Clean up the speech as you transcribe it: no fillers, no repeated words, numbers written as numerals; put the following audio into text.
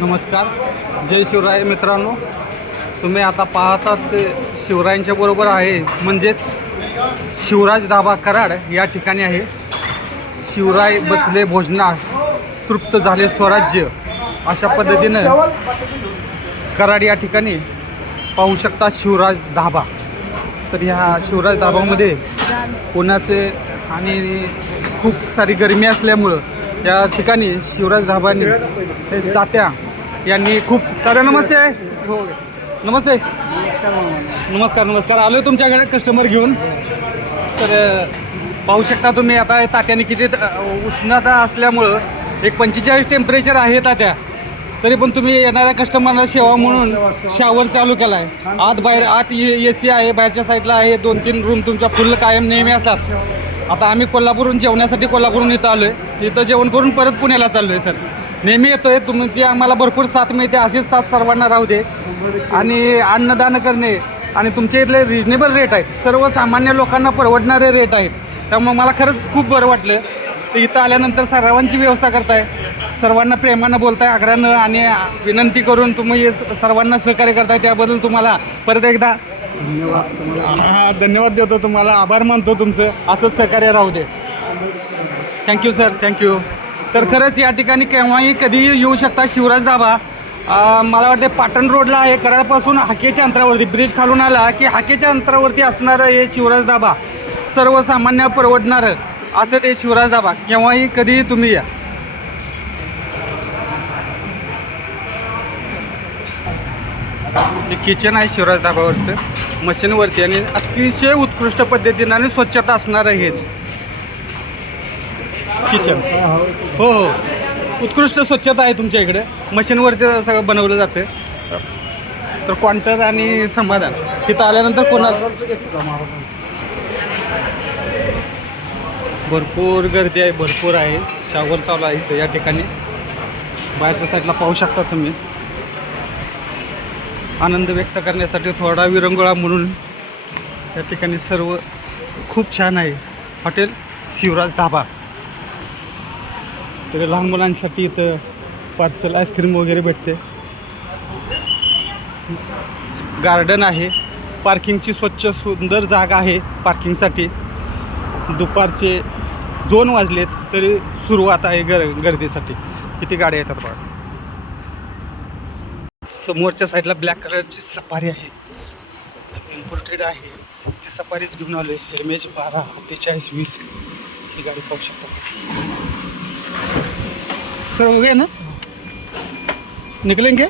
नमस्कार, जय शिवराय मित्रांनो. तुम्ही आता पाहतात शिवरायांच्या बरोबर आहे, म्हणजेच शिवराज धाबा कराड या ठिकाणी आहे. शिवराय बसले भोजनात, तृप्त झाले स्वराज्य, अशा पद्धतीनं कराड या ठिकाणी पाहू शकता शिवराज धाबा. तर ह्या शिवराज धाबामध्ये कोणाचे आणि खूप सारी गरमी असल्यामुळं या ठिकाणी शिवराज धाबानी तात्या यांनी खूप तात्या नमस्ते. हो नमस्ते. नमस्कार नमस्कार. आलो आहे तुमच्याकडे कस्टमर घेऊन. तर पाहू शकता तुम्ही आता तात्याने किती उष्णता असल्यामुळं 45 टेम्परेचर आहे तात्या, तरी पण तुम्ही येणाऱ्या कस्टमरला सेवा म्हणून शॉवर चालू केला आहे. आत AC आहे, बाहेरच्या साईडला आहे, 2-3 रूम तुमच्या फुल कायम नेहमी असतात. आता आम्ही कोल्हापूरहून जेवण्यासाठी कोल्हापूरहून इथं आलो आहे. इथं जेवण करून परत पुण्याला चाललो आहे सर. नेहमी येतो आहे, तुमची आम्हाला भरपूर साथ मिळते, अशीच साथ सर्वांना राहू दे. आणि अन्नदान करणे आणि तुमच्या इथले रिजनेबल रेट आहेत, सर्वसामान्य लोकांना परवडणारे रेट आहेत. त्यामुळे मला खरंच खूप बरं वाटलं. तर इथं आल्यानंतर सर्वांची व्यवस्था करताय, सर्वांना प्रेमानं बोलताय, आग्रहानं आणि विनंती करून तुम्ही सर्वांना सहकार्य करताय, त्याबद्दल तुम्हाला परत एकदा धन्यवाद. धन्यवाद देतो तुम्हाला, आभार मानतो तुमचं. असंच सहकार्य राहू दे. Thank you sir, thank you. तर खरंच या ठिकाणी केव्हाही कधीही येऊ शकता. शिवराज धाबा मला वाटते पाटण रोडला आहे, कराडपासून हाकेच्या अंतरावरती, ब्रिज खालून आला की हाकेच्या अंतरावरती असणारं हे शिवराज धाबा, सर्वसामान्य परवडणारं असं ते शिवराज धाबा. केव्हाही कधीही तुम्ही या. हे किचन आहे शिवराज धाबावरचं, मशीनवरती, आणि अतिशय उत्कृष्ट पद्धतीनं आणि स्वच्छता असणारं हेच किचन. हो हो, उत्कृष्ट स्वच्छता आहे तुमच्या इकडे. मशीनवरती सगळं बनवलं जातं. तर क्वांटर आणि समाधान तिथं आल्यानंतर भरपूर गर्दी आहे, भरपूर आहे. शावर चालू आहे इथं या ठिकाणी. बाहेरच्या साईडला पाहू शकता तुम्ही. आनंद व्यक्त करण्यासाठी थोडा विरंगुळा म्हणून या ठिकाणी सर्व खूप छान आहे. हॉटेल शिवराज धाबा. तर लहान मुलांसाठी इथं पार्सल आईस्क्रीम वगैरे भेटते. गार्डन आहे, पार्किंगची स्वच्छ सुंदर जागा आहे पार्किंगसाठी. दुपारचे 2 वाजलेत तरी सुरुवात आहे गर्दीसाठी. किती गाड्या येतात बघा. समोरच्या साईडला ब्लॅक कलरची सफारी आहे, इम्पोर्टेड आहे. ती सफारीच घेऊन आलो आहे. MH 12 43 20 ही गाडी पाहू शकता सर. हो गया ना, निकलेंगे.